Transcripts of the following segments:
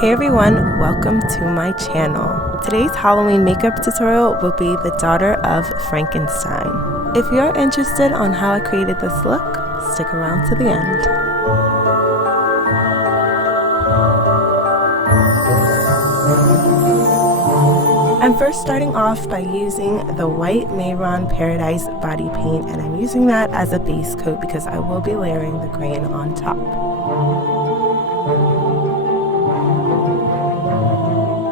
Hey everyone, welcome to my channel. Today's Halloween makeup tutorial will be the daughter of Frankenstein. If you're interested on how I created this look, stick around to the end. I'm first starting off by using the white Mayron Paradise body paint, and I'm using that as a base coat because I will be layering the green on top.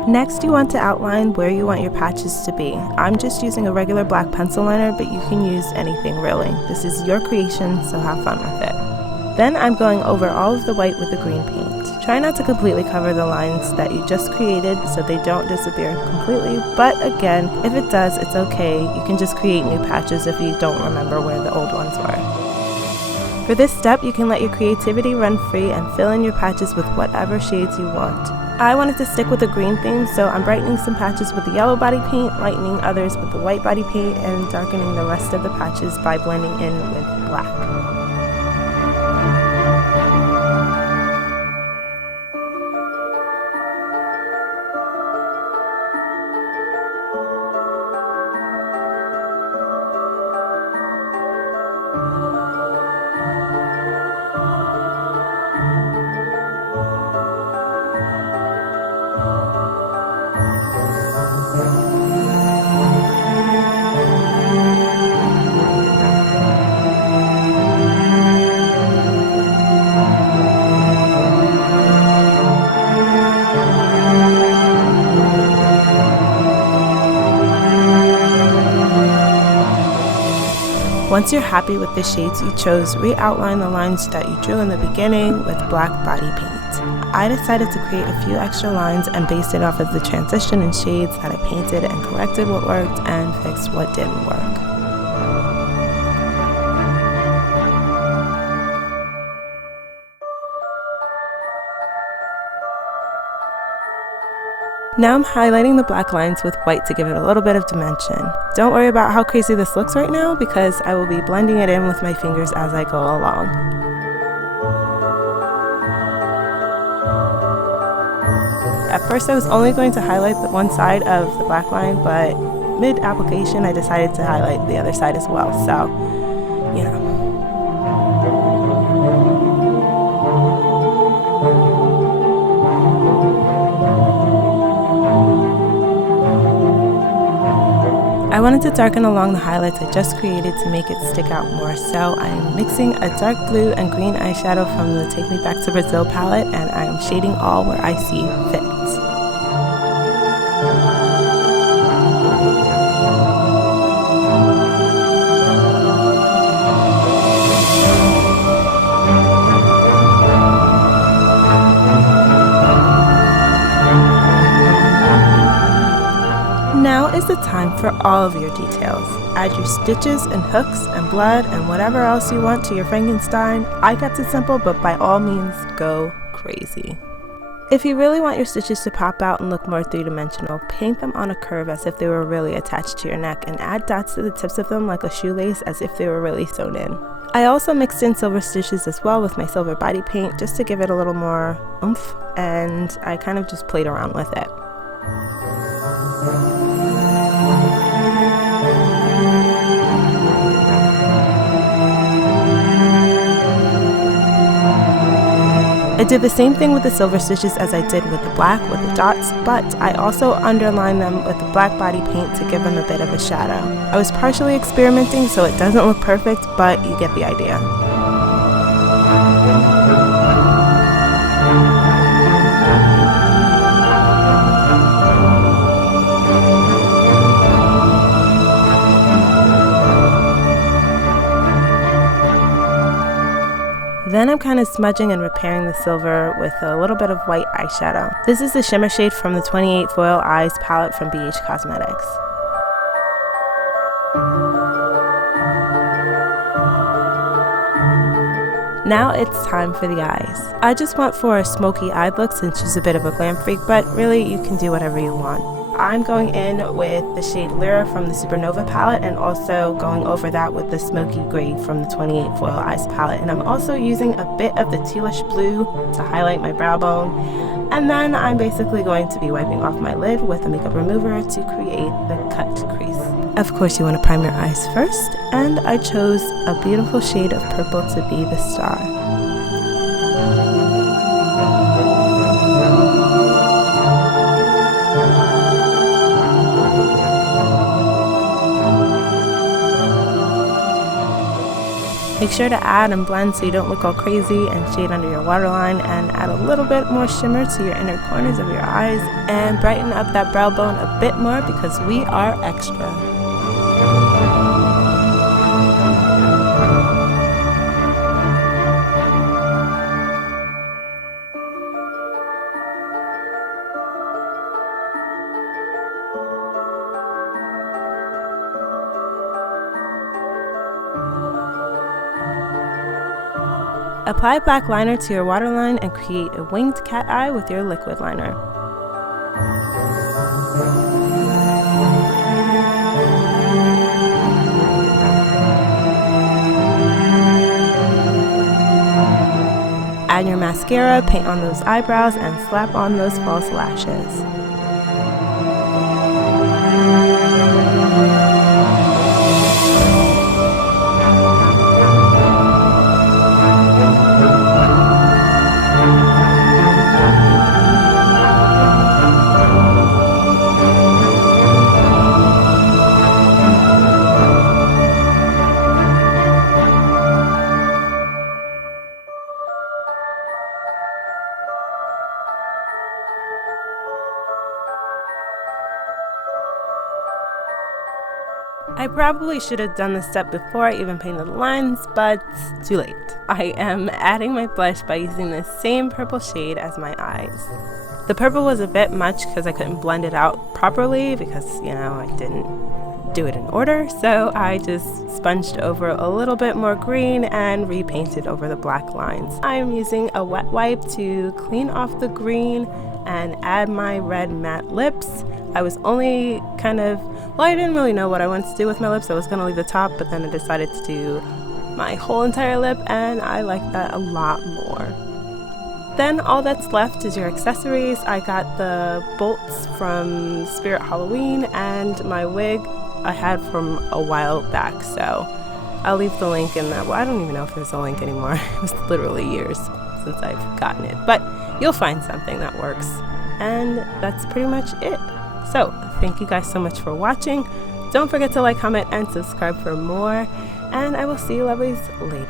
Next, you want to outline where you want your patches to be. I'm just using a regular black pencil liner, but you can use anything really. This is your creation, so have fun with it. Then I'm going over all of the white with the green paint. Try not to completely cover the lines that you just created so they don't disappear completely, but again, if it does, it's okay. You can just create new patches if you don't remember where the old ones were. For this step, you can let your creativity run free and fill in your patches with whatever shades you want. I wanted to stick with the green theme, so I'm brightening some patches with the yellow body paint, lightening others with the white body paint, and darkening the rest of the patches by blending in with black. Once you're happy with the shades you chose, re-outline the lines that you drew in the beginning with black body paint. I decided to create a few extra lines and based it off of the transition in shades that I painted and corrected what worked and fixed what didn't work. Now I'm highlighting the black lines with white to give it a little bit of dimension. Don't worry about how crazy this looks right now because I will be blending it in with my fingers as I go along. At first I was only going to highlight the one side of the black line, but mid-application I decided to highlight the other side as well, so, you know. I wanted to darken along the highlights I just created to make it stick out more, so I'm mixing a dark blue and green eyeshadow from the Take Me Back to Brazil palette, and I'm shading all where I see fit. Now is the time for all of your details. Add your stitches and hooks and blood and whatever else you want to your Frankenstein. I kept it simple, but by all means, go crazy. If you really want your stitches to pop out and look more three-dimensional, paint them on a curve as if they were really attached to your neck and add dots to the tips of them like a shoelace as if they were really sewn in. I also mixed in silver stitches as well with my silver body paint just to give it a little more oomph, and I kind of just played around with it. I did the same thing with the silver stitches as I did with the black with the dots, but I also underlined them with the black body paint to give them a bit of a shadow. I was partially experimenting, so it doesn't look perfect, but you get the idea. Then I'm kind of smudging and repairing the silver with a little bit of white eyeshadow. This is the shimmer shade from the 28 Foil Eyes palette from BH Cosmetics. Now it's time for the eyes. I just went for a smoky eyed look since she's a bit of a glam freak, but really you can do whatever you want. I'm going in with the shade Lyra from the Supernova palette, and also going over that with the Smoky Gray from the 28 Foil Eyes palette. And I'm also using a bit of the tealish blue to highlight my brow bone. And then I'm basically going to be wiping off my lid with a makeup remover to create the cut crease. Of course, you want to prime your eyes first, and I chose a beautiful shade of purple to be the star. Make sure to add and blend so you don't look all crazy, and shade under your waterline, and add a little bit more shimmer to your inner corners of your eyes, and brighten up that brow bone a bit more because we are extra. Apply black liner to your waterline and create a winged cat eye with your liquid liner. Add your mascara, paint on those eyebrows, and slap on those false lashes. I probably should have done this step before I even painted the lines, but too late. I am adding my blush by using the same purple shade as my eyes. The purple was a bit much because I couldn't blend it out properly because, I didn't do it in order, so I just sponged over a little bit more green and repainted over the black lines. I'm using a wet wipe to clean off the green and add my red matte lips. I was only I didn't really know what I wanted to do with my lips. I was going to leave the top, but then I decided to do my whole entire lip, and I like that a lot more. Then all that's left is your accessories. I got the bolts from Spirit Halloween, and my wig I had from a while back, so I'll leave the link in that. Well, I don't even know if there's a link anymore. It was literally years since I've gotten it, but you'll find something that works. And that's pretty much it. So, thank you guys so much for watching. Don't forget to like, comment, and subscribe for more. And I will see you lovelies later.